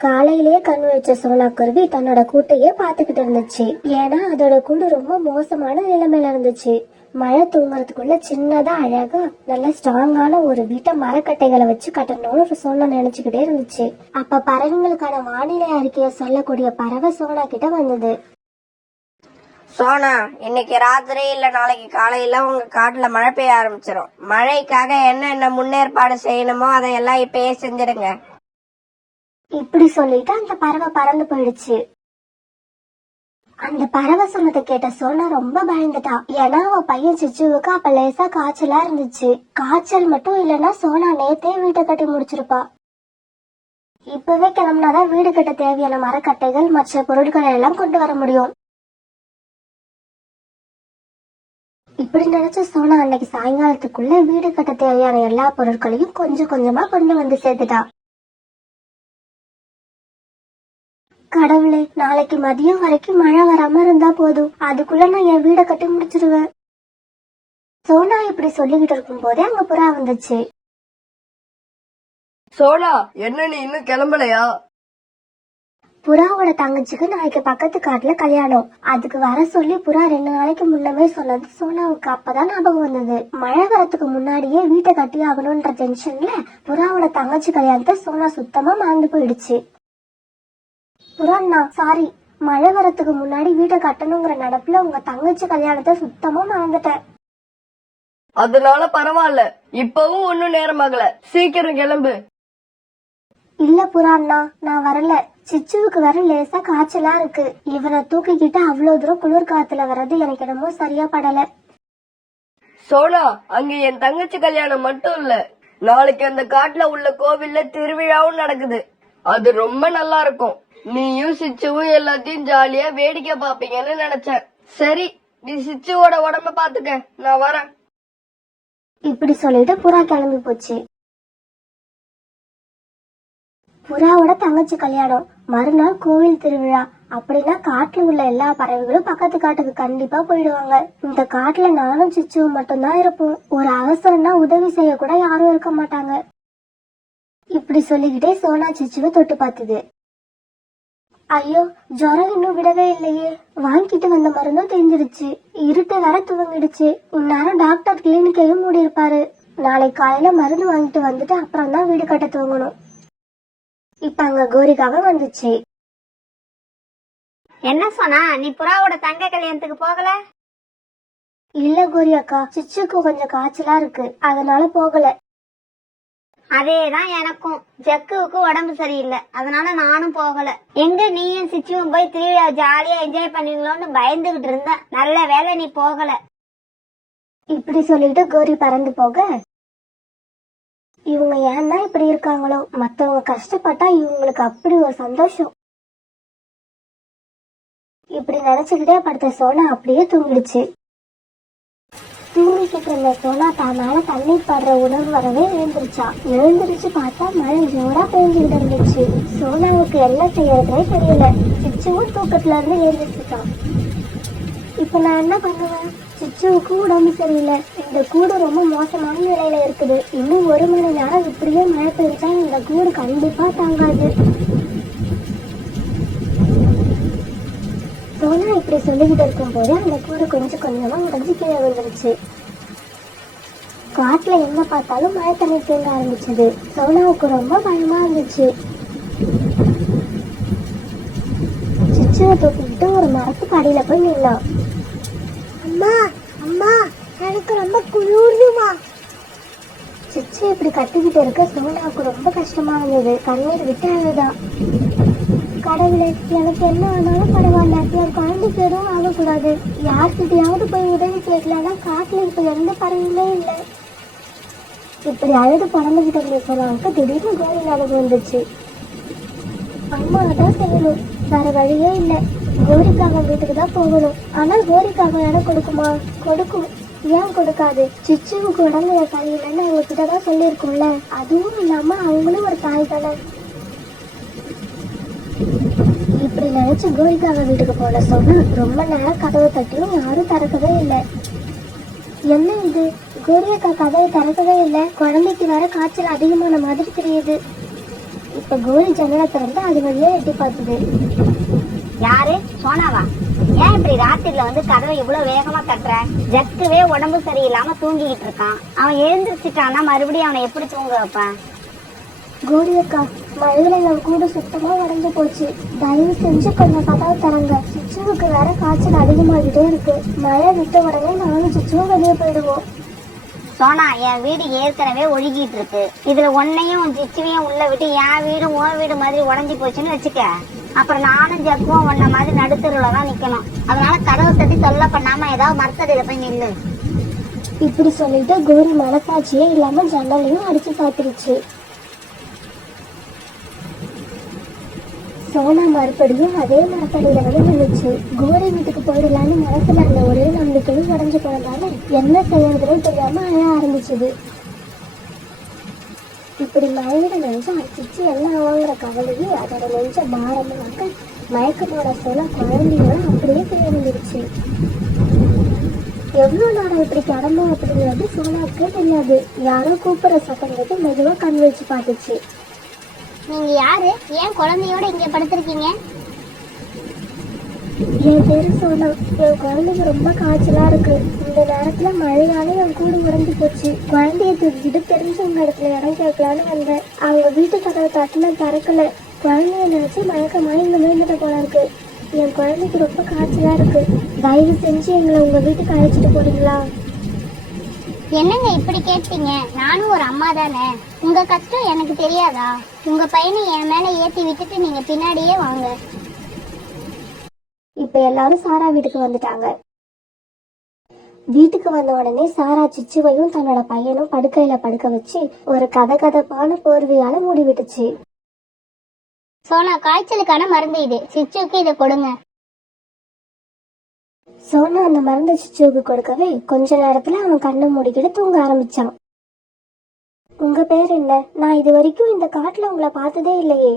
காலையிலேயே கண் வச்ச சோனா குருவி தன்னோட கூட்டையே பாத்துக்கிட்டு இருந்துச்சு. ஏன்னா அதோட கூண்டு ரொம்ப மோசமான நிலைமையில இருந்துச்சு. மழை தூங்குறதுக்குள்ள சின்னதா அழகா நல்ல ஸ்ட்ராங்கான ஒரு வீட்டை மரக்கட்டைகளை வச்சு கட்டணும்னு சோனா நினைச்சுக்கிட்டே இருந்துச்சு. அப்ப பறவைங்களுக்கான வானிலை அறிக்கையை சொல்லக்கூடிய பறவை சோனா கிட்ட வந்தது. சோனா, இன்னைக்கு ராத்திரி இல்ல நாளைக்கு காலையில உங்க காட்டுல மழை பெய்ய ஆரம்பிச்சிடும். மழைக்காக என்னென்ன முன்னேற்பாடு செய்யணுமோ அதையெல்லாம் இப்பயே செஞ்சிடுங்க. இப்படி சொல்லிட்டு அந்த பறவை பறந்து போயிடுச்சு. அந்த பறவை சொன்னதை கேட்ட சோனா ரொம்ப பயந்துட்டா. ஏன்னா அவ பையன் சிச்சுவுக்கு அப்ப லேசா காய்ச்சலா இருந்துச்சு. காய்ச்சல் மட்டும் இல்லைன்னா சோனா நேத்தே வீட்டை கட்டி முடிச்சிருப்பா. இப்பவே கிளம்புனாதான் வீடு கட்ட தேவையான மரக்கட்டைகள் மற்ற பொருட்களை எல்லாம் கொண்டு வர முடியும். இப்படி நினைச்ச சோனா அன்னைக்கு சாயங்காலத்துக்குள்ள வீடு கட்ட தேவையான எல்லா பொருட்களையும் கொஞ்சம் கொஞ்சமா கொண்டு வந்து சேர்த்துட்டா. கடவுளே, நாளைக்கு மதியம் வரைக்கும் மழை வராம இருந்தா போதும், அதுக்குள்ள நான் என் வீட கட்டி முடிச்சிருவேன். சோனா இப்படி சொல்லிக்கிட்டு இருக்கும் போதே அங்க புறா வந்துச்சு. சோனா, என்ன நீ இன்னும் கிளம்பலையா? புறாவோட தங்கச்சிக்கு நாளைக்கு பக்கத்து காட்டுல கல்யாணம். அதுக்கு வர சொல்லி புறா 2 நாளைக்கு முன்னமே சொன்னது சோனாவுக்கு அப்பதான் ஞாபகம் வந்தது. மழை வரத்துக்கு முன்னாடியே வீட்டை கட்டி ஆகணும்ன்ற டென்ஷன்ல புறாவோட தங்கச்சி கல்யாணத்தை சோனா சுத்தமா மறந்து போயிடுச்சு. புறாண்ணா, சாரி, மழை வரத்துக்கு முன்னாடி வீட்டை கட்டணுங்கிற நடப்புல உங்க தங்கச்சி கல்யாணத்தை சுத்தமா மறந்துட்டேன். அதனால பரவாயில்ல, இப்பவும் ஒன்னும் நேரமாகல, சீக்கிரம் கிளம்பு. இல்ல புறாண்ணா, நான் வரல. சிச்சுவுக்கு வர லேசா காய்ச்சலா இருக்கு. இவனை தூக்கிக்கிட்டு அவ்வளவு தூரம் குளிர் காத்துல வர்றது எனக்கு என்னமோ சரியா படல. சோனா, அங்க என் தங்கச்சி கல்யாணம் மட்டும் இல்ல, நாளைக்கு அந்த காட்டுல உள்ள கோவில்ல திருவிழாவும் நடக்குது. அது ரொம்ப நல்லா இருக்கும். நீயும் சிச்சுவும் எல்லாத்தையும் ஜாலியா வேடிக்கை பாப்பீங்கன்னு நினைச்சேன். சரி, நீ சிச்சுவோட உடம்ப பாத்துக்க, நான் வரேன். இப்படி சொல்லிட்டு புறா கிளம்பி போச்சு. புறாவோட தங்கச்சி கல்யாணம், மறுநாள் கோவில் திருவிழா. அப்படின்னா காட்டுல உள்ள எல்லா பறவைகளும் பக்கத்து காட்டுக்கு கண்டிப்பா போயிடுவாங்க. இந்த காட்டுல நானும் சிச்சுவும் மட்டும்தான் இருப்போம். ஒரு அவசரம்னா உதவி செய்ய கூட யாரும் இருக்க மாட்டாங்க. இப்படி சொல்லிக்கிட்டே சோனா சிச்சுவை தொட்டு பார்த்தது. ஐயோ, ஜுரம் இன்னும் விடவே இல்லையே. வாங்கிட்டு வந்த மருந்தும் தெரிஞ்சிருச்சு. இருட்டு வர துவங்கிடுச்சு. இந்நேரம் டாக்டர் கிளினிக்கையும் மூடி இருப்பாரு. நாளைக்கு காலையில மருந்து வாங்கிட்டு வந்துட்டு அப்புறம் தான் வீடு கட்ட துவங்கணும். இப்ப அங்க கோரிக்காக வந்துச்சு. என்ன சொன்னா, நீ புறாவோட தங்க கல்யாணத்துக்கு போகல? இல்ல கோரி அக்கா, சிச்சுக்கு கொஞ்சம் காய்ச்சலா இருக்கு, அதனால போகல. அதேதான் எனக்கும். ஜக்குவுக்கு உடம்பு சரியில்லை, அதனால நானும் போகல. எங்க நீயும் சிச்சுவும் போய் திருவிழா ஜாலியா என்ஜாய் பண்ணுவீங்களோன்னு பயந்துகிட்டு இருந்த. நல்ல வேலை நீ போகல. இப்படி சொல்லிட்டு கோரி பறந்து போக, இவங்க ஏன்னா இப்படி இருக்காங்களோ, மத்தவங்க கஷ்டப்பட்டா இவங்களுக்கு அப்படி ஒரு சந்தோஷம். இப்படி நினைச்சுக்கிட்டே படுத்த சோனா அப்படியே தூங்கிடுச்சு. தூங்கிக்கிட்டு இருந்த சோனா தான் மேல தண்ணீர் படுற உணர்வு வரவே எழுந்திருச்சு பார்த்தா மழை ஜோரா பெஞ்சுக்கிட்டு இருந்துச்சு. சோனாவுக்கு என்ன செய்யறதுனே தெரியல. சிச்சுவும் தூக்கத்துல இருந்து எழுந்திருச்சுட்டான். இப்ப நான் என்ன பண்ணுவேன்? சிச்சுவுக்கு உடம்பு சரியில்லை. இந்த கூடு ரொம்ப மோசமான நிலையில இருக்குது. இன்னும் 1 மணி நேரம் இப்படியே மழை பெஞ்சா இந்த கூடு கண்டிப்பா தாங்காது. சோனா இப்படி சொல்லிக்கிட்டு இருக்கும் போது அந்த கூடு கொஞ்சம் கொஞ்சமா உடஞ்சு கீழே விழுந்துருச்சு. காட்டுல எங்க பார்த்தாலும் மழை தண்ணி தேங்க ஆரம்பிச்சது. சோனாவுக்கு ரொம்ப பயமா இருந்துச்சு. சிச்சுவை தூக்கிக்கிட்டு ஒரு மரத்துக்கு அடியில போய் நின்னான். அம்மா அம்மா, எனக்கு ரொம்ப குளிருமா. சிச்சு இப்படி கட்டிக்கிட்டு இருக்க சோனாவுக்கு ரொம்ப கஷ்டமா இருந்தது. கண்ணீர் விட்டு அழுதான். கடவுளே, எனக்கு என்ன ஆனாலும் பரவாயில்ல, என் குழந்தைக்கு எதுவும் ஆகக்கூடாது. யார்கிட்டயாவது போய் உதவி கேட்கலன்னா காட்டுல இப்ப எந்த பறவையுமே இல்லை. இப்படி அழுது புலம்புகிட்ட இருந்த சோனாவுக்கு திடீர்னு கோரி ஞாபகம் வந்துச்சு. அம்மா அதான் செய்யணும், வேற வழியே இல்லை. கோரிக்காக வீட்டுக்கு தான் போகணும். ஆனால் கோரிக்காக இடம் கொடுக்குமா? கொடுக்கும். ஏன் கொடுக்காது? சிச்சுவுக்கு உடம்புல சரியில்லைன்னு அவங்க கிட்டதான் சொல்லியிருக்கோம்ல. அதுவும் இல்லாம அவங்களும் ஒரு தாய் தானே. இப்படி நினைச்சு கோரிக்காக வீட்டுக்கு போன சொன்னா ரொம்ப நேரம் கதவை தட்டியும் யாரும் திறக்கவே இல்லை. என்ன இது, கோரியக்கா கதவை திறக்கவே இல்லை. குழந்தைக்கு வேற காய்ச்சல் அதிகமான மாதிரி தெரியுது. இப்ப கோரி ஜன்னலை திறந்து அது வழியா எட்டி பார்த்தது. யாரு? சோனாவா? ஏன் இப்படி ராத்திரில வந்து கதவை இவ்வளவு வேகமா தட்டுற? ஜக்குவே உடம்பு சரியில்லாம தூங்கிக்கிட்டு இருக்கான். அவன் எழுந்திருச்சுட்டான்னா மறுபடியும் அவனை எப்படி தூங்க வைப்பேன்? கோரி அக்கா, மழையில என் கூடு சுத்தமா உடஞ்சு போச்சு. தயவு செஞ்சு கொஞ்சம் கதவை திறங்க. சிச்சுவுக்கு வேற காய்ச்சல் அதிகமாகிட்டே இருக்கு. மழை விட்ட உடனே நானும் சிச்சுவும் வெளியே போயிடுவோம். சோனா, என் வீடு ஏற்கனவே ஒழுகிட்டு இருக்கு. இதுல ஒன்னையும் ஜிச்சுவையும் உள்ள விட்டு என் வீடு உன் வீடு மாதிரி உடஞ்சி போச்சுன்னு வச்சுக்க. அப்புறம் நானும் ஜக்குவும் ஒன்ன மாதிரி நடுத்தருவுல தான் நிக்கணும். அதனால கதவை தட்டி தொல்லை பண்ணாம ஏதாவது மரத்தடியில போய் நில்லு. இப்படி சொல்லிட்டு கோரி மனசாட்சியே இல்லாம ஜன்னலையும் அடிச்சு சாத்திருச்சு. சோனா மறுபடியும் அதே மரத்தடியில வந்து நின்றுச்சு. கோரி வீட்டுக்கு போயிடலான்னு மனசுல இருந்த ஒரே நம்பிக்கையும் உடஞ்சு போனதால என்ன செய்யறதுன்னு தெரியாம அழ ஆரம்பிச்சது. இப்படி மழையில நெஞ்சு அடிச்சிச்சு எல்லாம் வாங்குற கவலையே அதோட நெஞ்ச பாரமாக்க மயக்கமோட சோனா குழந்தையோட அப்படியே தெரிஞ்சிருச்சு. எவ்வளவு நேரம் இப்படி கிடந்தோம் அப்படிங்கிறது சோனாவுக்கே தெரியாது. யாரோ கூப்பிடுற சத்தம் கேட்டு மெதுவா கண் வச்சு பார்த்துச்சு. நீங்க யாரு? ஏன் குழந்தையோட இங்க படுத்திருக்கீங்க? என் பேரு சோனா. என் குழந்தைக்கு ரொம்ப காய்ச்சலா இருக்கு. இந்த நேரத்துல மழையால என் கூடு உடஞ்சு போச்சு. குழந்தைய தூக்கிட்டு தெரிஞ்சவங்க இடத்துல இடம் கேட்கலான்னு வந்தேன். அவங்க வீட்டு கதவை தட்டுன திறக்கல. குழந்தைய நினைச்சு மயக்கமா இங்க விழுந்துட்ட போல இருக்கு. என் குழந்தைக்கு ரொம்ப காய்ச்சலா இருக்கு. தயவு செஞ்சு எங்களை உங்க வீட்டுக்கு அழைச்சிட்டு போறீங்களா? என்னங்க இப்படி கேட்டீங்க? நானும் ஒரு அம்மா தானே. உங்க கஷ்டம் எனக்கு தெரியாதா? உங்க பையனை என் மேல ஏத்தி விட்டுட்டு நீங்க பின்னாடியே வாங்க. இப்ப எல்லாரும் சாரா வீட்டுக்கு வந்துட்டாங்க. வீட்டுக்கு வந்த உடனே சாரா சிச்சுவையும் தன்னோட பையனும் படுக்கையில படுக்க வச்சு ஒரு கதகதப்பான போர்வையால மூடி விட்டுச்சு. சோனா, காய்ச்சலுக்கான மருந்து இது. சிச்சுக்கு இதை கொடுங்க. சோனா அந்த மருந்து சிச்சுவுக்கு கொடுக்கவே கொஞ்ச நேரத்துல அவன் கண்ணை மூடிக்கிட்டு தூங்க ஆரம்பிச்சான். உங்க பேர் என்ன? நான் இது வரைக்கும் இந்த காட்டுல உங்களை பார்த்ததே இல்லையே.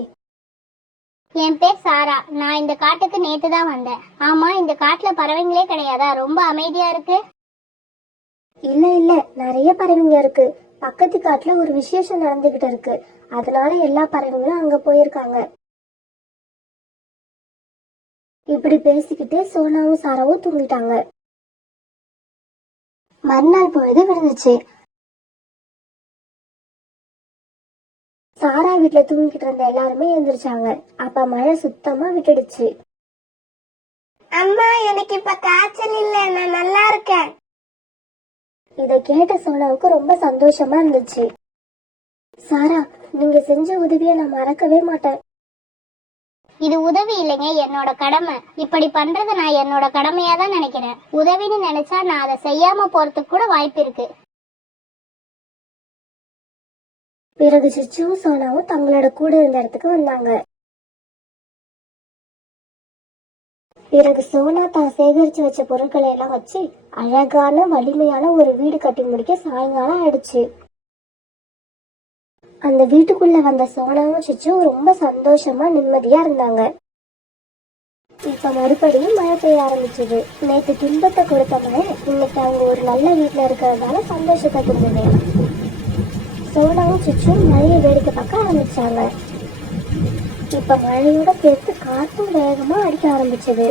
என் பேர் சாரா. நான் இந்த காட்டுக்கு நேத்து தான் வந்தேன். ஆமா, இந்த காட்டுல பறவைங்களே கிடையாதா? ரொம்ப அமைதியா இருக்கு. இல்ல இல்ல, நிறைய பறவைங்க இருக்கு. பக்கத்து காட்டுல ஒரு விசேஷம் நடந்துகிட்டு இருக்கு. அதனால எல்லா பறவைங்களும் அங்க போயிருக்காங்க. இப்படி பேசிக்கிட்டே சோனாவும் சாராவும் தூங்கிட்டாங்க. மறுநாள் பொழுது விழுந்துச்சு. சாரா வீட்டுல தூங்கிட்டு இருந்த எல்லாருமே எழுந்திரிச்சாங்க. அப்ப மழை சுத்தமா விட்டுடுச்சு. அம்மா, எனக்கு இப்ப காய்ச்சல் இல்ல, நான் நல்லா இருக்கேன். இத கேட்ட சோனாவுக்கு ரொம்ப சந்தோஷமா இருந்துச்சு. சாரா, நீங்க செஞ்ச உதவிய நான் மறக்கவே மாட்டேன். இது உதவி இல்லைங்க, என்னோட கடமை. இப்படி பண்றது நான் என்னோட கடமையா தான் நினைக்கிறேன். உதவின்னு நினைச்சா நான் அதை செய்யாம போறதுக்கு கூட வாய்ப்பு இருக்கு. பிறகு சிச்சுவும் சோனாவும் தங்களோட கூட இருந்த இடத்துக்கு வந்தாங்க. பிறகு சோனா தான் சேகரிச்சு வச்ச பொருட்களை எல்லாம் வச்சு அழகான வலிமையான ஒரு வீடு கட்டி முடிக்க சாயங்காலம் ஆயிடுச்சு. அந்த வீட்டுக்குள்ள வந்த சோனாவும் சிச்சும் ரொம்ப சந்தோஷமா நிம்மதியா இருந்தாங்க. இப்ப மறுபடியும் மழை பெய்ய ஆரம்பிச்சது. நேற்று துன்பத்தை கொடுத்த மழை இன்னைக்கு அவங்க ஒரு நல்ல வீட்டுல இருக்கிறதால சந்தோஷத்தை கொடுத்தது. சோனாவும் சிச்சும் மழையை வேடிக்கை பார்க்க ஆரம்பிச்சாங்க. இப்ப மழையோட சேர்த்து காற்றும் வேகமா அடிக்க ஆரம்பிச்சது.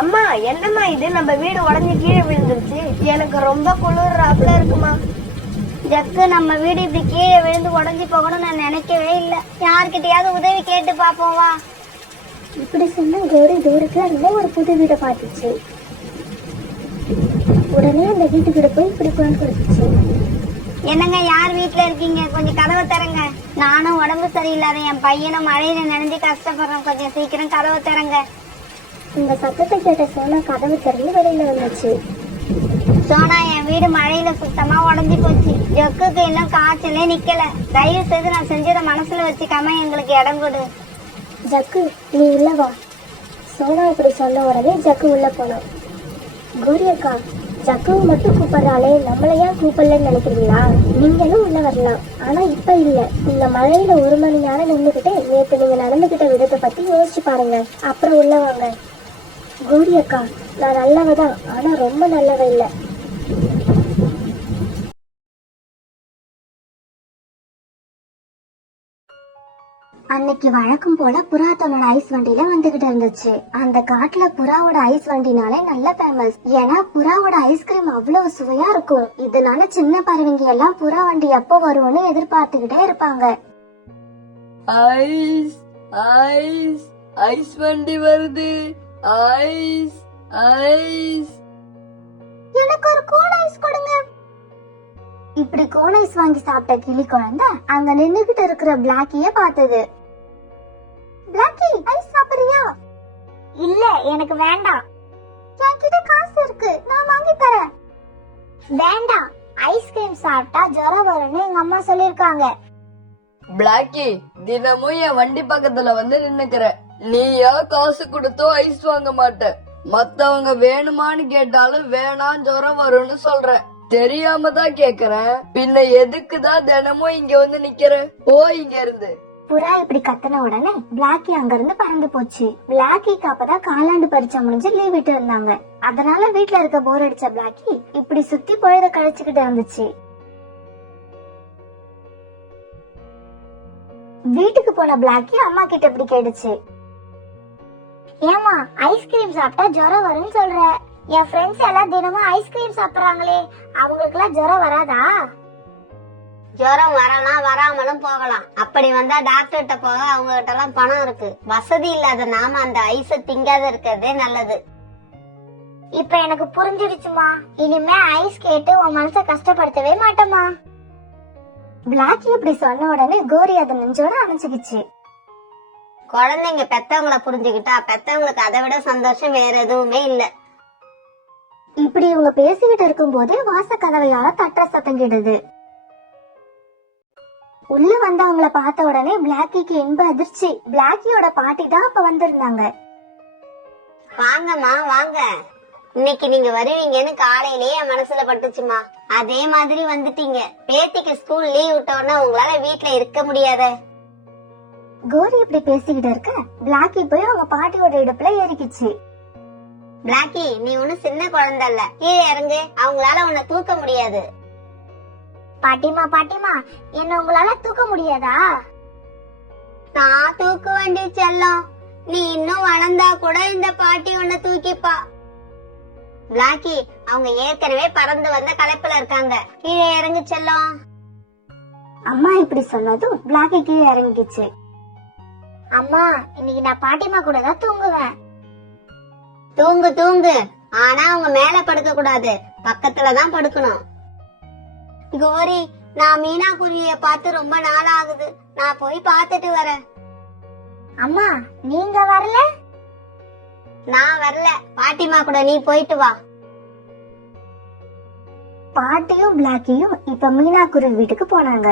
அம்மா, என்னம்மா இது? நம்ம வீடு உடஞ்சி கீழே விழுந்துருச்சு. எனக்கு ரொம்ப குளிர்றாப்புல இருக்குமா. ஜக்கு, நம்ம வீடு இப்படி கீழே விழுந்து உடஞ்சி போகணும்னு நான் நினைக்கவே இல்லை. யார்கிட்டயாவது உதவி கேட்டு பாப்போம் வா. இப்படி சொன்ன கோரி தூரத்துல இருந்த ஒரு புது வீடை பார்த்துச்சு. உடனே அந்த வீட்டுக்கிட்ட போய் இப்படி குரல் கொடுத்துச்சு. என்னங்க, யார் வீட்டுல இருக்கீங்க? கொஞ்சம் கதவை திறங்க. நானும் உடம்பு சரியில்லாத என் பையனும் மழையில நினைஞ்சு கஷ்டப்படுறோம். கொஞ்சம் சீக்கிரம் கதவை திறங்க. இந்த சத்தத்தை கேட்ட சோனா கதவு திறந்து வெளியில வந்துச்சு. சோனா, என் வீடு மழையில சுத்தமா உடஞ்சி போச்சு. ஜக்குக்கு இன்னும் காய்ச்சலே நிக்கல. தயவு செய்து நான் செஞ்சதை மனசுல வச்சுக்காம எங்களுக்கு இடம் கொடு. ஜக்கு, நீ உள்ள வா. சோனா இப்படி சொன்ன உடனே ஜக்கு உள்ள போனோம். கோரி அக்கா, ஜக்குவை மட்டும் கூப்பிடுறாளே, நம்மள ஏன் கூப்பிடலன்னு நினைக்கிறீங்களா? நீங்களும் உள்ள வரலாம். ஆனா இப்ப இல்ல. இந்த மழையில ஒரு மணி நேரம் நின்றுகிட்டே நேற்று நீங்க நடந்துகிட்ட விதத்தை பத்தி யோசிச்சு பாருங்க. அப்புறம் உள்ள வாங்க. கோரி அக்கா, நான் நல்லவதான், ஆனா ரொம்ப நல்லவ இல்ல. அன்னைக்கு வழக்கம் போல புறா தன்னோட ஐஸ் வண்டியில வந்துகிட்டு இருந்துச்சு. அந்த காட்டுல புறாவோட ஐஸ் வண்டினாலே நல்ல ஃபேமஸ். ஏன்னா புறாவோட ஐஸ்கிரீம் அவ்வளவு சுவையா இருக்கும். இதனால சின்ன பறவைங்க எல்லாம் புறா வண்டி எப்போ வரும்னு எதிர்பார்த்துக்கிட்டே இருப்பாங்க. ஐஸ் ஐஸ் ஐஸ் வண்டி வருது. ஐஸ் ஐஸ் எனக்கு ஒரு கோன் ஐஸ் கொடுங்க. இப்படி கோன் ஐஸ் வாங்கி சாப்பிட்ட கிளி குழந்தை அங்க நின்னுகிட்டு இருக்கிற பிளாக்கிய பார்த்தது. பிளாக்கி, ஐஸ் சாப்பிடுறியா? இல்ல, எனக்கு வேண்டாம். என்கிட்ட காசு இருக்கு, நான் வாங்கி தரேன். வேண்டாம், ஐஸ்கிரீம் சாப்பிட்டா ஜுரம் வரும்னு எங்க அம்மா சொல்லிருக்காங்க. பிளாக்கி, தினமும் என் வண்டி பக்கத்துல வந்து நின்னுக்கிற. நீயா காசு கொடுத்தோ ஐஸ் வாங்க மாட்ட. மத்தவங்க வேணுமான்னு கேட்டாலும் வேணாம் ஜுரம் வரும்னு சொல்ற. தெரியாம தான் கேக்குறேன். பின்ன எதுக்குதான் தினமும் இங்க வந்து நிக்கிற? போ இங்க இருந்து. புறா இப்படி கத்தின உடனே பிளாக்கி அங்க இருந்து பறந்து போச்சு. பிளாக்கிக்கு அப்பதான் காலாண்டு பரீட்சை முடிஞ்சு லீவ் விட்டு இருந்தாங்க. அதனால வீட்டுல இருக்க போர் அடிச்ச பிளாக்கி இப்படி சுத்தி பொழுத கழிச்சுக்கிட்டு இருந்துச்சு. வீட்டுக்கு போன பிளாக்கி அம்மா கிட்ட இப்படி கேட்டுச்சு. ஏமா, ஐஸ்கிரீம் சாப்பிட்டா ஜுரம் வரும்னு சொல்ற? என் ஃப்ரெண்ட்ஸ் எல்லாம் தினமும் ஐஸ்கிரீம் சாப்பிடுறாங்களே, அவங்களுக்கு எல்லாம் ஜுரம் வராதா? ஜுரம் வரலாம், வராமலும் போகலாம். அப்படி வந்தா டாக்டர்கிட்ட போக அவங்க கிட்ட எல்லாம் பணம் இருக்கு. வசதி இல்லாத நாம அந்த ஐஸ திங்காத இருக்கிறதே நல்லது. இப்ப எனக்கு புரிஞ்சிடுச்சுமா. இனிமே ஐஸ் கேட்டு உன் மனச கஷ்டப்படுத்தவே மாட்டோமா. பிளாக்கி இப்படி சொன்ன உடனே கோரி அதை நெஞ்சோட அணைச்சுக்கிச்சு. குழந்தைங்க பெத்தவங்கள புரிஞ்சுக்கிட்டா பெத்தவங்களுக்கு அதை விட சந்தோஷம் வேற எதுவுமே இல்ல. இப்படி இவங்க பேசிக்கிட்டு இருக்கும் போதே வாச கதவையால தட்டுற சத்தம் கேடுது. உள்ள வந்தவங்கள பார்த்த உடனே பிளாக்கிக்கு இன்ப அதிர்ச்சி. பிளாக்கியோட பாட்டி தான் அப்ப வந்திருந்தாங்க. வாங்கம்மா வாங்க, இன்னைக்கு நீங்க வருவீங்கன்னு காலையிலேயே என் மனசுல பட்டுச்சுமா. அதே மாதிரி வந்துட்டீங்க. பேத்திக்கு ஸ்கூல் லீவ் விட்டோன்னா உங்களால வீட்டுல இருக்க முடியாத. கோரி இப்படி பேசிக்கிட்டு இருக்க பிளாக்கி போய் அவங்க பாட்டியோட இடுப்புல ஏறிக்கிச்சு. பிளாக்கி, நீ ஒன்னும் சின்ன குழந்தை இல்ல, கீழே இறங்கு. அவங்களால உன்னை தூக்க முடியாது. பாட்டிமா பாட்டிமா, என்ன உங்களால தூக்க முடியாதா? நான் தூக்க வேண்டிய செல்லம். நீ இன்னும் வளர்ந்தா கூட இந்த பாட்டி உன்னை தூக்கிப்பா. பிளாக்கி, அவங்க ஏற்கனவே பறந்து வந்த களைப்புல இருக்காங்க. கீழே இறங்கு செல்லம். அம்மா இப்படி சொன்னதும் பிளாக்கி கீழே இறங்கிச்சு. அம்மா, இன்னைக்கு நான் பாட்டிமா கூட தான் தூங்குவேன். தூங்கு தூங்கு, ஆனா அவங்க மேல படுக்க கூடாது, பக்கத்துலதான் படுக்கணும். கோரி, நான் மீனா குருவிய பார்த்து ரொம்ப நாள் ஆகுது. நான் போய் பார்த்துட்டு வரேன். அம்மா, நீங்க வரல? நான் வரல, பாட்டிமா கூட நீ போயிட்டு வா. பாட்டியும் பிளாக்கியும் இப்ப மீனா குருவி வீட்டுக்கு போனாங்க.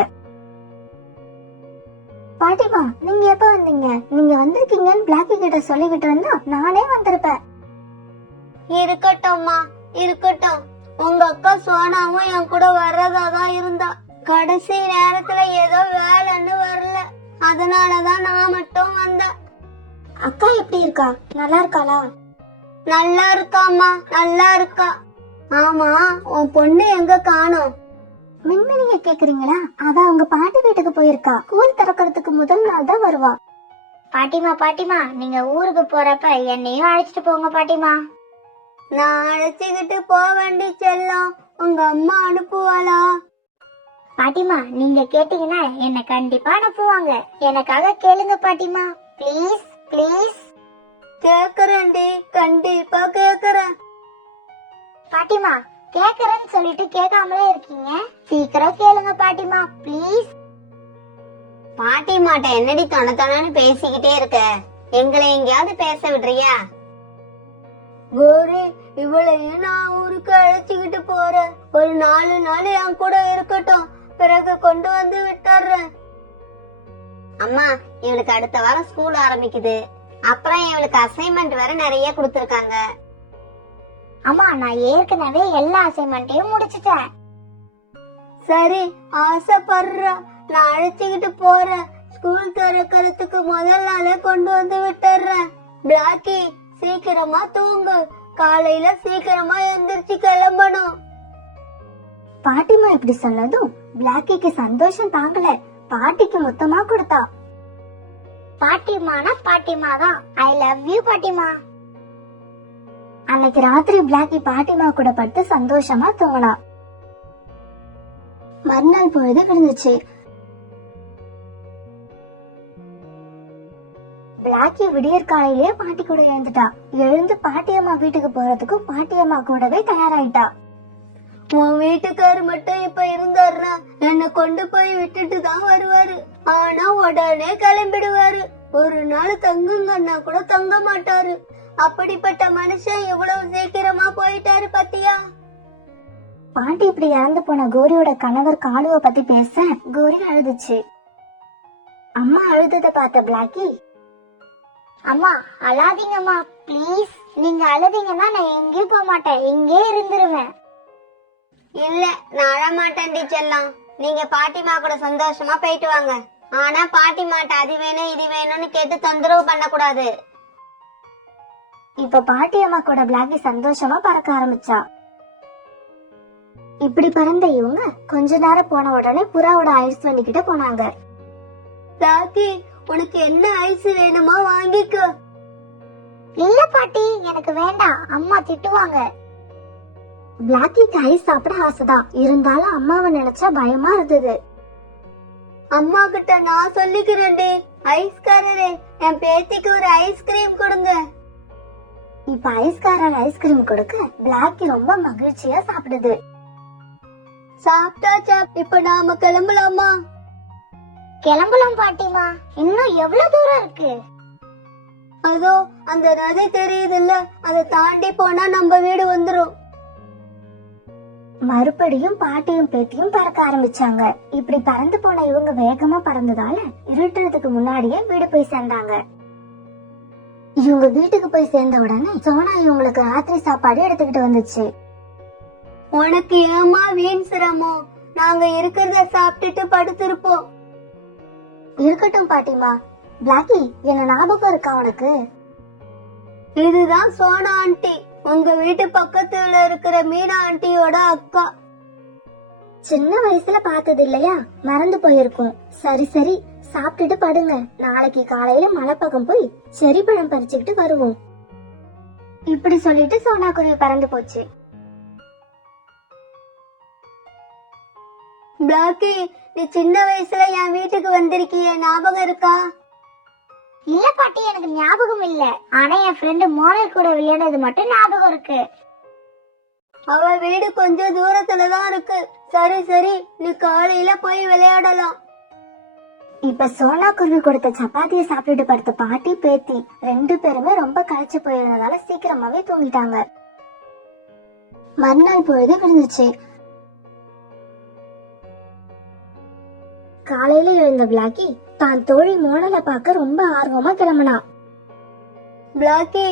பாட்டிமா, நீங்க எப்ப வந்தீங்க? நீங்க வந்திருக்கீங்கன்னு பிளாக்கி கிட்ட சொல்லிக்கிட்டு இருந்தா நானே வந்திருப்பேன். இருக்கட்டும்மா, இருக்கட்டும். உங்க அக்கா சோனாவும் என் கூட வர்றதாதான் இருந்தா. கடைசி நேரத்துல ஏதோ வேலைன்னு வரல, அதனாலதான் நான் மட்டும் வந்தேன். அக்கா எப்படி இருக்கா? நல்லா இருக்காளா? நல்லா இருக்காம்மா, நல்லா இருக்கா. ஆமா, உன் பொண்ணு எங்க காணோம்? மின்மினிய கேக்குறீங்களா? அவ அவங்க பாட்டி வீட்டுக்கு போயிருக்கா. ஸ்கூல் திறக்கிறதுக்கு முதல் நாள் தான் வருவா. பாட்டிமா பாட்டிமா, நீங்க ஊருக்கு போறப்ப என்னையும் அழைச்சிட்டு போங்க பாட்டிமா. நான் அழைச்சுக்கிட்டு போக வேண்டி செல்லம். உங்க அம்மா அனுப்புவாளா? பாட்டிமா, நீங்க கேட்டீங்கன்னா என்ன கண்டிப்பா அனுப்புவாங்க. எனக்காக கேளுங்க பாட்டிமா, ப்ளீஸ் ப்ளீஸ். கேக்குறேன்டி, கண்டிப்பா கேக்குறேன். பாட்டிமா, கேக்குறேன்னு சொல்லிட்டு கேட்காமலே இருக்கீங்க. சீக்கிரம் கேளுங்க பாட்டிமா, ப்ளீஸ். பாட்டிமாட்ட என்னடி தொண தொணன்னு பேசிக்கிட்டே இருக்க? எங்களை எங்கேயாவது பேச விடுறியா? கோரி, இவளையும் நான் ஊருக்கு அழைச்சுக்கிட்டு போறேன். ஒரு 4 நாள் என் கூட இருக்கட்டும், பிறகு கொண்டு வந்து விட்டுறேன். அம்மா, இவளுக்கு அடுத்த வாரம் ஸ்கூல் ஆரம்பிக்குது. அப்புறம் இவளுக்கு அசைன்மெண்ட் வேற நிறைய கொடுத்திருக்காங்க. அம்மா, நான் ஏற்கனவே எல்லா அசைன்மெண்ட்டையும் முடிச்சிட்டேன். சரி, ஆசைப்படுறா. நான் அழைச்சுக்கிட்டு போறேன். ஸ்கூல் திறக்கிறதுக்கு முதல் நாளே கொண்டு வந்து விட்டுறேன். பிளாக்கி, சீக்கிரமா தூங்கு. காலையில சீக்கிரமா எந்திரிச்சு கிளம்பணும். பாட்டிமா இப்படி சொன்னதும் பிளாக்கிக்கு சந்தோஷம் தாங்கல. பாட்டிக்கு மொத்தமா கொடுத்தா. பாட்டிமானா பாட்டிமா தான். ஐ லவ் யூ பாட்டிமா. அன்னைக்கு ராத்திரி பிளாக்கி பாட்டிமா கூட படுத்து சந்தோஷமா தூங்கினா. மறுநாள் பொழுது விழுந்துச்சு. பிளாக்கி விடியற் காலையிலேயே பாட்டி கூட எழுந்துட்டா. எழுந்து பாட்டியம்மா வீட்டுக்கு போறதுக்கு பாட்டியம்மா கூடவே தயாராயிட்டா. உன் வீட்டுக்காரு மட்டும் இப்ப இருந்தாருன்னா என்ன கொண்டு போய் விட்டுட்டு தான் வருவாரு. ஆனா உடனே கிளம்பிடுவாரு. ஒரு நாள் தங்குங்கன்னா கூட தங்க மாட்டாரு. அப்படிப்பட்ட மனுஷன் இவ்வளவு சீக்கிரமா போயிட்டாரு பத்தியா. பாட்டி இப்படி இறந்து போன கோரியோட கணவர் காலுவ பத்தி பேச கோரி அழுதுச்சு. அம்மா அழுதத பார்த்த பிளாக்கி, அம்மா அழாதீங்கம்மா ப்ளீஸ். நீங்க அழுதீங்கன்னா நான் எங்கேயும் போக மாட்டேன், இங்கே இருந்துருவேன். இல்ல நான் அழமாட்டேன்டி செல்லம். நீங்க பாட்டிமா கூட சந்தோஷமா போயிட்டு வாங்க. ஆனா பாட்டிமாட்ட அது வேணும் இது வேணும்னு கேட்டு தொந்தரவு பண்ண கூடாது. இப்ப பாட்டி அம்மா கூட பிளாக்கி சந்தோஷமா பறக்க ஆரம்பிச்சா. இப்படி பறந்த இவங்க கொஞ்ச நேரம் போன உடனே புறாவோட ஐஸ் வண்டி கிட்ட போனாங்க. பிளாக்கி உனக்கு என்ன ஐஸ் வேணுமோ வாங்கிக்கோ. இல்ல பாட்டி எனக்கு வேண்டாம், அம்மா திட்டுவாங்க. பிளாக்கிக்கு ஐஸ் சாப்பிட ஆசைதான், இருந்தாலும் அம்மாவை நினைச்சா பயமா இருந்தது. அம்மா கிட்ட நான் சொல்லிக்கிறேன்டி. ஐஸ்காரரே என் பேத்திக்கு ஒரு ஐஸ்கிரீம் கொடுங்க. இப்ப ஐஸ்காரர் ஐஸ்கிரீம் கொடுக்க பிளாக்கி ரொம்ப மகிழ்ச்சியா சாப்பிடுது. சாப்பிட்டாச்சா? இப்ப நாம கிளம்பலாமா? கிளம்பலாம் பாட்டிமா. இன்னும் எவ்வளவு தூரம் இருக்கு? அதோ அந்த நதி தெரியுதுல்ல, அதை தாண்டி போனா நம்ம வீடு வந்துரும். மறுபடியும் பாட்டியும் பேத்தியும் பறக்க ஆரம்பிச்சாங்க. இப்படி பறந்து போன இவங்க வேகமா பறந்ததால இருட்டுறதுக்கு முன்னாடியே வீடு போய் சேர்ந்தாங்க. இவங்க வீட்டுக்கு போய் சேர்ந்த உடனே சோனா இவங்களுக்கு ராத்திரி சாப்பாடு எடுத்துக்கிட்டு வந்துச்சு. உனக்கு ஏமா வீண் சிரமம்? நாங்க இருக்கிறத சாப்பிட்டுட்டு படுத்திருப்போம். இருக்கட்டும் பாட்டிமா. பிளாக்கி என்ன ஞாபகம் இருக்கா உனக்கு? இதுதான் சோனா ஆண்டி, உங்க வீட்டு பக்கத்துல இருக்கிற மீனா ஆண்டியோட அக்கா. சின்ன வயசுல பார்த்தது இல்லையா, மறந்து போயிருக்கும். சரி சரி சாப்பிட்டுட்டு படுங்க. நாளைக்கு காலையில மலைப்பக்கம் போய் செரி பழம் பறிச்சுக்கிட்டு வருவோம். இப்படி சொல்லிட்டு சோனா குருவி பறந்து போச்சு. பிளாக்கி நீ சின்ன வயசுல என் வீட்டுக்கு வந்திருக்கிய, ஞாபகம் இருக்கா? இல்ல பாட்டி எனக்கு ஞாபகம் இல்ல. ஆனா என் ஃப்ரெண்டு மோனல் கூட விளையாடுறது மட்டும் ஞாபகம் இருக்கு. அவ வீடு கொஞ்சம் தூரத்துலதான் இருக்கு. சரி சரி நீ காலையில போய் விளையாடலாம். இப்ப சோனா குருவி கொடுத்த சப்பாத்திய சாப்பிட்டுட்டு படுத்த பாட்டி பேத்தி 2 பேருமே ரொம்ப களைச்சு போயிருந்ததால சீக்கிரமாவே தூங்கிட்டாங்க. மறுநாள் பொழுது விழுந்துச்சு. காலையில எழுந்த பிளாக்கி தான் தோழி மோனலை பார்க்க ரொம்ப ஆர்வமா கிளம்பினா. பிளாக்கி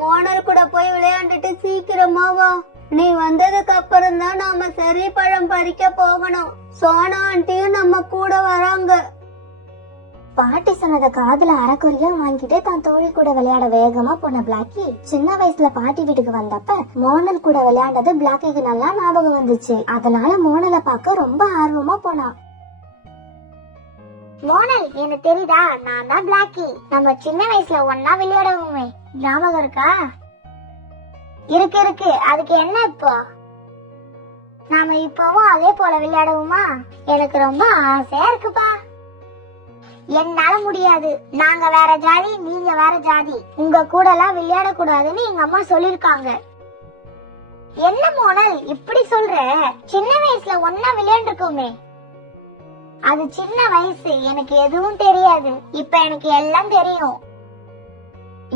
மோனல் கூட போய் விளையாண்டுட்டு சீக்கிரமா வா. நீ வந்ததுக்கு அப்புறம் தான் நாம செரி பழம் பறிக்க போகணும். சோனா ஆண்டியும் நம்ம கூட வராங்க. பாட்டி சொன்னத காதுல அரைக்குறையா வாங்கிட்டு தான் தோழி கூட விளையாட வேகமா போன பிளாக்கி சின்ன வயசுல பாட்டி வீட்டுக்கு வந்தப்ப மோனல் கூட விளையாண்டது பிளாக்கிக்கு நல்லா ஞாபகம் வந்துச்சு. அதனால மோனலை பார்க்க ரொம்ப ஆர்வமா போனா. மோனல் எனக்கு தெரியுதா, நான் தான் பிளாக்கி. நம்ம சின்ன வயசுல ஒன்னா விளையாடுவோமே, ஞாபகம் இருக்கா? இருக்கு இருக்கு. அதுக்கு என்ன இப்போ? நாம இப்பவும் அதே போல விளையாடுவோமா? எனக்கு ரொம்ப ஆசையா இருக்குப்பா. என்னால முடியாது. நாங்க வேற ஜாதி, நீங்க வேற ஜாதி. உங்க கூட எல்லாம் விளையாட கூடாதுன்னு எங்க அம்மா சொல்லிருக்காங்க. என்ன மோனல் இப்படி சொல்ற? சின்ன வயசுல ஒன்னா விளையாண்டுருக்கோமே. அது சின்ன வயசு, எனக்கு எதுவும் தெரியாது. இப்ப எனக்கு எல்லாம் தெரியும்.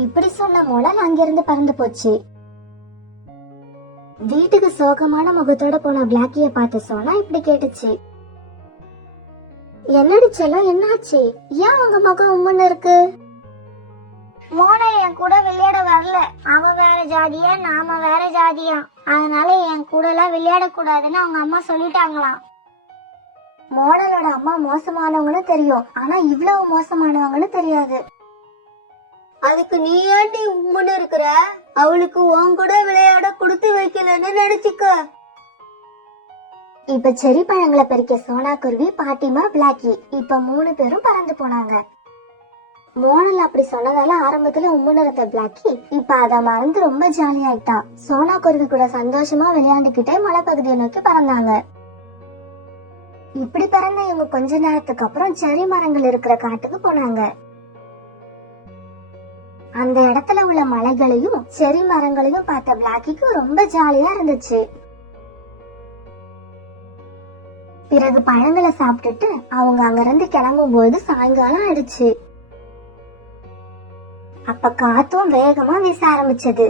இப்படி சொன்ன மோனல் அங்கிருந்து பறந்து போச்சு. வீட்டுக்கு சோகமான முகத்தோட போன பிளாக்கிய பார்த்து சோனா இப்படி கேட்டுச்சு. என்னடி செல்லம், என்னாச்சு? ஏன் உங்க முகம் உம்முன்னு இருக்கு? மோனல் என் கூட விளையாட வரல. அவ வேற ஜாதியா, நாம வேற ஜாதியா. அதனால என் கூட எல்லாம் விளையாட கூடாதுன்னு அவங்க அம்மா சொல்லிட்டாங்களாம். மோனலோட அம்மா மோசமானவங்கன்னு தெரியும், ஆனா இவ்வளவு மோசமானவங்கன்னு தெரியாது. அதுக்கு நீ ஏன்டி உம்முன்னு இருக்கிற? அவளுக்கு உன் கூட விளையாட கொடுத்து வைக்கலன்னு நினைச்சுக்க. இப்ப செரி பழங்களை பறிக்க சோனா குருவி, பாட்டிமா, பிளாக்கி இப்ப 3 பேரும் பறந்து போனாங்க. மோனல் அப்படி சொன்னதால ஆரம்பத்துல உம்முன்னு இருந்த பிளாக்கி இப்ப அத மறந்து ரொம்ப ஜாலியாயிட்டான். சோனா குருவி கூட சந்தோஷமா விளையாண்டுகிட்டே மலைப்பகுதியை நோக்கி பறந்தாங்க. இப்படி பறந்த இவங்க கொஞ்ச நேரத்துக்கு அப்புறம் செரி மரங்கள் இருக்கிற காட்டுக்கு போனாங்க. அந்த இடத்துல உள்ள மலைகளையும் செரி மரங்களையும் பார்த்த பிளாக்கிக்கு ரொம்ப ஜாலியா இருந்துச்சு. பிறகு பழங்களை சாப்பிட்டுட்டு அவங்க அங்கிருந்து கிளம்பும் போது சாயங்காலம் ஆயிடுச்சு. அப்ப காத்தும் வேகமா வீச ஆரம்பிச்சது.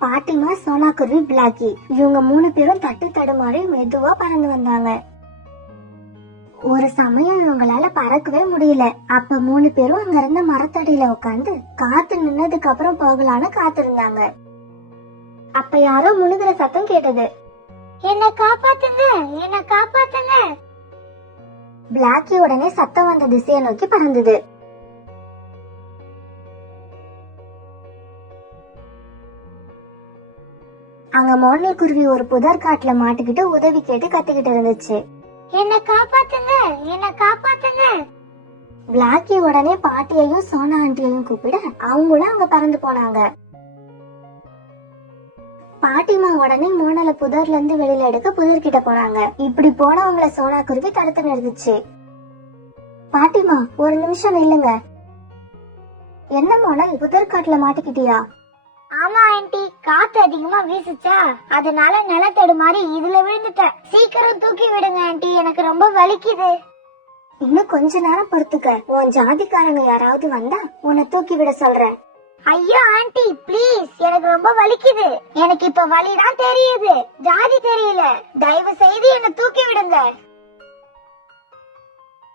பாட்டிமா, சோனா குருவி, பிளாக்கி இவங்க 3 பேரும் தட்டு தடுமாறி மெதுவா பறந்து வந்தாங்க. ஒரு சமயம் இவங்களால பறக்கவே முடியல. அப்ப 3 பேரும் அங்க இருந்த மரத்தடியில உட்காந்து காத்து நின்னதுக்கு அப்புறம் போகலான்னு காத்திருந்தாங்க. அப்ப யாரோ முழுகிற சத்தம் கேட்டது. என்ன காப்பாத்துங்க, என்ன காப்பாத்துங்க. பிளாக்கி உடனே சத்தம் வந்த திசையை நோக்கி பறந்தது. அங்க மோனல் குருவி ஒரு புதர் காட்டுல மாட்டிக்கிட்டு உதவி கேட்டு கத்திக்கிட்டு இருந்துச்சு. என்ன காப்பாத்துங்க, என்ன காப்பாத்துங்க. பிளாக்கி உடனே பாட்டியையும் சோனா ஆண்டியையும் கூப்பிட அவங்களும் அங்க பறந்து போனாங்க. பாட்டிமா உடனே மோனல புதர்ல இருந்து வெளியில எடுக்க புதர்கிட்ட போனாங்க. இப்படி போனவங்கள சோனா குருவி தடுத்து நிறுத்துச்சு. பாட்டிமா, ஒரு நிமிஷம் நில்லுங்க. என்ன மோனல், புதர் காட்டுல மாட்டிக்கிட்டியா? ஆமா ஆண்டி, காத்து அதிகமா வீசுச்சா, அதனால நிலத்தடு மாதிரி இதுல விழுந்துட்டேன். சீக்கிரம் தூக்கி விடுங்க ஆண்டி, எனக்கு ரொம்ப வலிக்குது. இன்னும் கொஞ்ச நேரம் பொறுத்துக்க. உன் ஜாதிக்காரங்க யாராவது வந்தா உன்னை தூக்கி விட சொல்றேன். ஐயோ ஆண்டி ப்ளீஸ், எனக்கு ரொம்ப வலிக்குது. எனக்கு இப்ப வலிதான் தெரியுது, ஜாதி தெரியல. தயவு செய்து என்ன தூக்கி விடுங்க.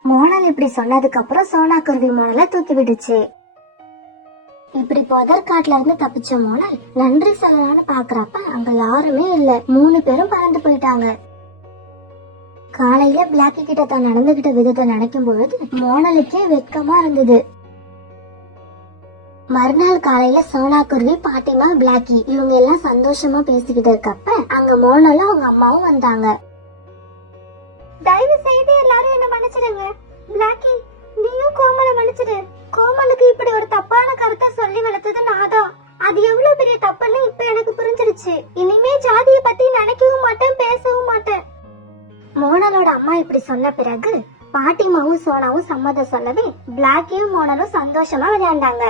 மோனல் இப்படி சொன்னதுக்கு அப்புறம் சோனா குருவி மோனலை தூக்கி விடுச்சு. இப்படி புதர் காட்டுல இருந்து தப்பிச்ச மோனல் நன்றி சொல்லலான்னு பாக்குறப்ப அங்க யாருமே இல்ல. 3 பேரும் பறந்து போயிட்டாங்க. காலையில பிளாக்கி கிட்ட தான் நடந்துகிட்ட விதத்தை நினைக்கும் பொழுது மோனலுக்கே வெட்கமா இருந்தது. மறுநாள் காலையில சோனா குருவி, பாட்டிமா, பிளாக்கி இவங்க எல்லாம் சந்தோஷமா பேசிக்கிட்டு இருக்கப்ப அங்க மோனலும் அவங்க அம்மாவும் வந்தாங்க. தயவு செய்து எல்லாரும் என்ன மன்னிச்சிடுங்க. பிளாக்கி, நீயும் கோமலை மன்னிச்சிடு. கோமலுக்கு இப்படி ஒரு தப்பான கருத்தை சொல்லி வளர்த்தது நாதான். அது எவ்வளவு பெரிய தப்புன்னு இப்ப எனக்கு புரிஞ்சிருச்சு. இனிமே ஜாதிய பத்தி நினைக்கவும் மாட்டேன், பேசவும் மாட்டேன். மோனலோட அம்மா இப்படி சொன்ன பிறகு பாட்டிமாவும் சோனாவும் சம்மதம் சொல்லவே பிளாக்கியும் மோனலும் சந்தோஷமா விளையாண்டாங்க.